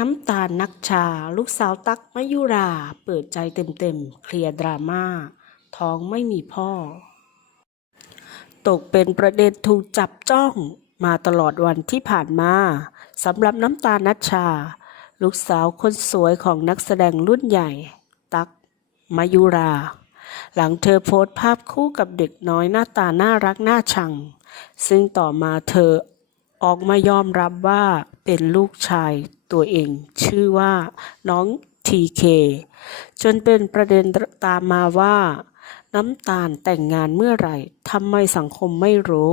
น้ำตาลนักชา ลูกสาวตักมยุรา เปิดใจเต็มๆ เคลียร์ดราม่า ท้องไม่มีพ่อ ตกเป็นประเด็นถูกจับจ้องมาตลอดวันที่ผ่านมาสำหรับน้ำตาลนัชชา ลูกสาวคนสวยของนักแสดงรุ่นใหญ่ ตักมายุรา หลังเธอโพสต์ภาพคู่กับเด็กน้อยหน้าตาน่ารักน่าชัง ซึ่งต่อมาเธอออกมายอมรับว่าเป็นลูกชาย ตัวเอง ชื่อว่าน้องทีเคจนเป็นประเด็นตามมาว่า น้ำตาลแต่งงานเมื่อไหร่ทำไมสังคมไม่รู้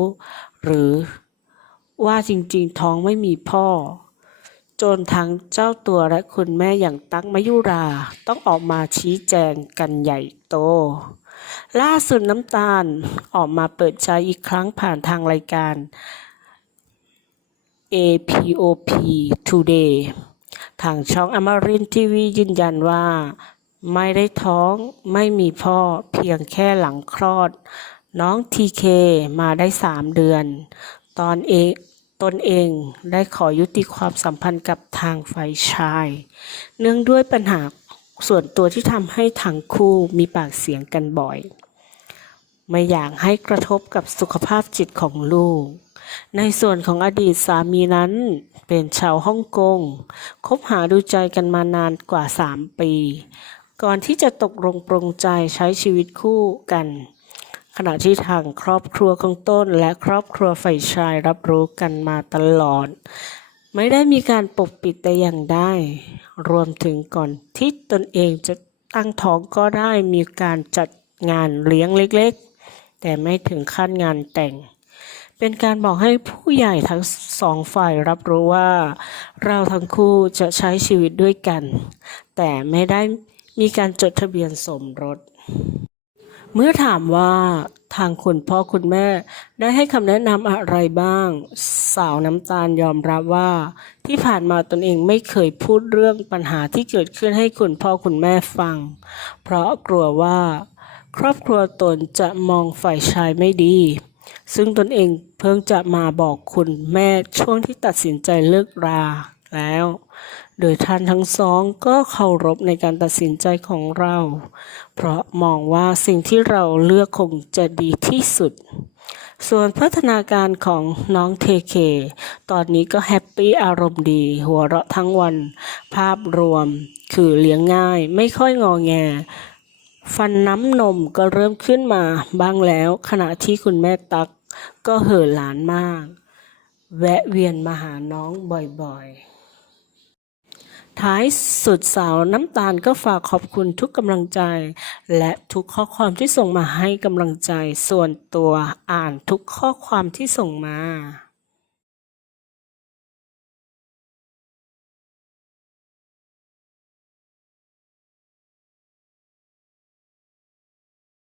หรือว่าจริงๆท้องไม่มีพ่อ จนทั้งเจ้าตัวและคุณแม่อย่างตั๊กมยุราต้องออกมาชี้แจงกันใหญ่โต ล่าสุดน้ำตาลออกมาเปิดใจอีกครั้งผ่านทางรายการ APOP Today ทางช่องอมรินทีวียืนยันว่า ไม่ได้ท้องไม่มีพ่อเพียงแค่หลังคลอด น้องทีเคมาได้สามเดือน ตอนเองตนเองได้ขอยุติความสัมพันธ์กับทางฝ่ายชาย เนื่องด้วยปัญหาส่วนตัวที่ทำให้ทั้งคู่มีปากเสียงกันบ่อย ไม่อยากให้กระทบกับสุขภาพจิตของลูก ในส่วนของอดีตสามีนั้นเป็นชาวฮ่องกงคบหาดูใจกันมานานกว่า 3 ปี ก่อนที่จะตกลงปรงใจใช้ชีวิตคู่กัน ขณะที่ทางครอบครัวของต้นและครอบครัวฝ่ายชายรับรู้กันมาตลอด ไม่ได้มีการปกปิดแต่อย่างใดรวมถึงก่อนที่ตนเองจะตั้งท้องก็ได้มีการจัดงานเลี้ยงเล็กๆ แต่ไม่ถึงขั้นงานแต่ง เป็นการบอกให้ผู้ใหญ่ทั้งสองฝ่ายรับรู้ว่า เราทั้งคู่จะใช้ชีวิตด้วยกัน แต่ไม่ได้มีการจดทะเบียนสมรส เมื่อถามว่าทางคุณพ่อคุณแม่ได้ให้คำแนะนำอะไรบ้าง สาวน้ำตาลยอมรับว่า ที่ผ่านมาตนเองไม่เคยพูดเรื่องปัญหาที่เกิดขึ้นให้คุณพ่อคุณแม่ฟัง เพราะกลัวว่า ครอบครัวตนจะมองฝ่ายชายไม่ดี ซึ่งตนเองเพิ่งจะมาบอกคุณแม่ช่วงที่ตัดสินใจเลิกราแล้ว โดยท่านทั้งสองก็เคารพในการตัดสินใจของเรา เพราะมองว่าสิ่งที่เราเลือกคงจะดีที่สุด ส่วนพัฒนาการของน้องเทเค ตอนนี้ก็แฮปปี้อารมณ์ดี หัวเราะทั้งวัน ภาพรวม คือเลี้ยงง่าย ไม่ค่อยงอแง ฟันน้ำนมก็เริ่มขึ้นมาบ้างแล้ว ขณะที่คุณแม่ตักก็เห่อหลานมาก แวะเวียนมาหาน้องบ่อยๆ ท้ายสุดสาวน้ำตาลก็ฝากขอบคุณทุกกำลังใจ และทุกข้อความที่ส่งมาให้กำลังใจส่วนตัวอ่านทุกข้อความที่ส่งมา